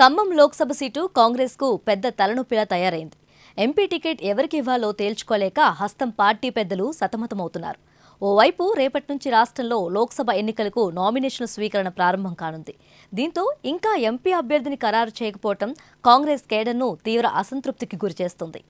Khammam Lok Sabha seat Congress కు పెద్ద తలనొప్పిలా తయారైంది. ఎంపీ టికెట్ ఎవరికి ఇవ్వాలో తేల్చుకోలేక హస్తం పార్టీ పెద్దలు సతమతమవుతున్నారు. ఓవైపు రేపటి నుంచి రాష్ట్రంలో లోక్సభ ఎన్నికలకు నామినేషన్ల స్వీకరణ ప్రారంభం కానుంది. దీంతో ఇంకా ఎంపీ అభ్యర్థిని ఖరారు చేయకపోవడం కాంగ్రెస్ కేడర్ను తీవ్ర అసంతృప్తికి గురిచేస్తుంది.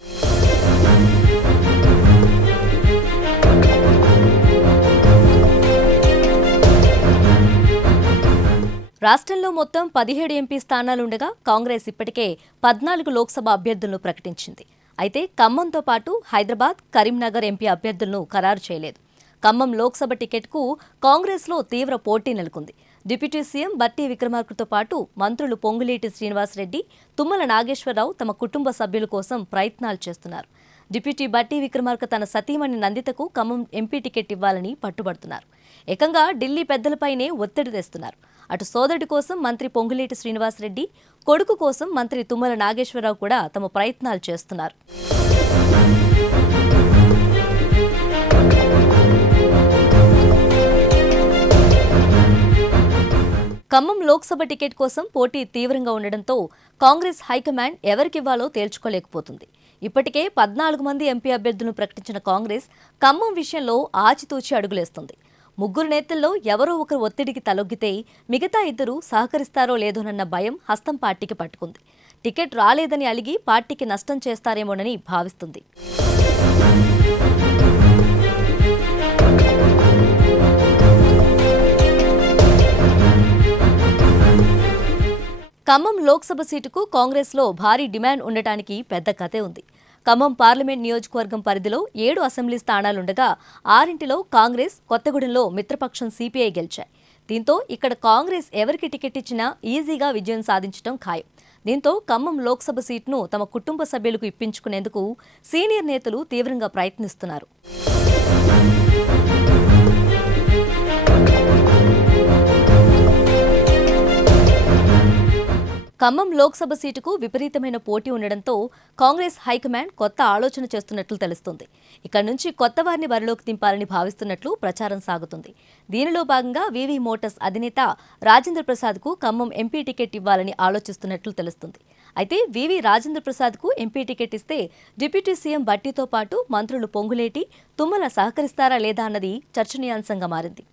రాష్ట్రంలో మొత్తం 17 ఎంపీ స్థానాలుండగా కాంగ్రెస్ ఇప్పటికే 14 లోక్సభ అభ్యర్థులను ప్రకటించింది. అయితే ఖమ్మంతో పాటు హైదరాబాద్, కరీంనగర్ ఎంపీ అభ్యర్థులను ఖరారు చేయలేదు. ఖమ్మం లోక్సభ టికెట్కు కాంగ్రెస్లో తీవ్ర పోటీ నెలకొంది. డిప్యూటీ సీఎం బట్టి విక్రమార్కతో పాటు మంత్రులు పొంగులేటి శ్రీనివాసరెడ్డి, తుమ్మల నాగేశ్వరరావు తమ కుటుంబ సభ్యుల కోసం ప్రయత్నాలు చేస్తున్నారు. డిప్యూటీ బట్టి విక్రమార్క తన సతీమణి నందితకు ఖమ్మం ఎంపీ టికెట్ ఇవ్వాలని పట్టుబడుతున్నారు. ఏకంగా ఢిల్లీ పెద్దలపైనే ఒత్తిడి తెస్తున్నారు. అటు సోదరుడి కోసం మంత్రి పొంగులేటి శ్రీనివాసరెడ్డి, కొడుకు కోసం మంత్రి తుమ్మల నాగేశ్వరరావు కూడా తమ ప్రయత్నాలు చేస్తున్నారు. ఖమ్మం లోక్సభ టికెట్ కోసం పోటీ తీవ్రంగా ఉండడంతో కాంగ్రెస్ హైకమాండ్ ఎవరికివ్వాలో తేల్చుకోలేకపోతుంది. ఇప్పటికే 14 మంది ఎంపీ అభ్యర్థులను ప్రకటించిన కాంగ్రెస్ ఖమ్మం విషయంలో ఆచితూచి అడుగులేస్తుంది. ముగ్గురు నేతల్లో ఎవరో ఒకరు ఒత్తిడికి తలొగ్గితే మిగతా ఇద్దరు సహకరిస్తారో లేదోనన్న భయం హస్తం పార్టీకి పట్టుకుంది. టికెట్ రాలేదని అలిగి పార్టీకి నష్టం చేస్తారేమోనని భావిస్తుంది. ఖమ్మం లోక్సభ సీటుకు కాంగ్రెస్లో భారీ డిమాండ్ ఉండటానికి పెద్ద కథే ఉంది. ఖమ్మం పార్లమెంట్ నియోజకవర్గం పరిధిలో 7 అసెంబ్లీ స్థానాలుండగా 6 కాంగ్రెస్, కొత్తగూడెంలో మిత్రపక్షం సిపిఐ గెలిచాయి. దీంతో ఇక్కడ కాంగ్రెస్ ఎవరికి టికెట్ ఇచ్చినా ఈజీగా విజయం సాధించడం ఖాయం. దీంతో ఖమ్మం లోక్సభ సీటును తమ కుటుంబ సభ్యులకు ఇప్పించుకునేందుకు సీనియర్ నేతలు తీవ్రంగా ప్రయత్నిస్తున్నారు. ఖమ్మం లోక్సభ సీటుకు విపరీతమైన పోటీ ఉండడంతో కాంగ్రెస్ హైకమాండ్ కొత్త ఆలోచన చేస్తున్నట్లు తెలుస్తోంది. ఇక్కడి నుంచి కొత్త వారిని బరిలోకి దింపాలని భావిస్తున్నట్లు ప్రచారం సాగుతుంది. దీనిలో భాగంగా వివి మోటార్స్ అధినేత రాజేంద్ర ప్రసాద్కు ఖమ్మం ఎంపీ టికెట్ ఇవ్వాలని ఆలోచిస్తున్నట్లు తెలుస్తుంది. అయితే వివి రాజేంద్ర ప్రసాద్కు ఎంపీ టికెట్ ఇస్తే డిప్యూటీ సీఎం బట్టితో పాటు మంత్రులు పొంగులేటి, తుమ్మల సహకరిస్తారా లేదా అన్నది చర్చనీయాంశంగా మారింది.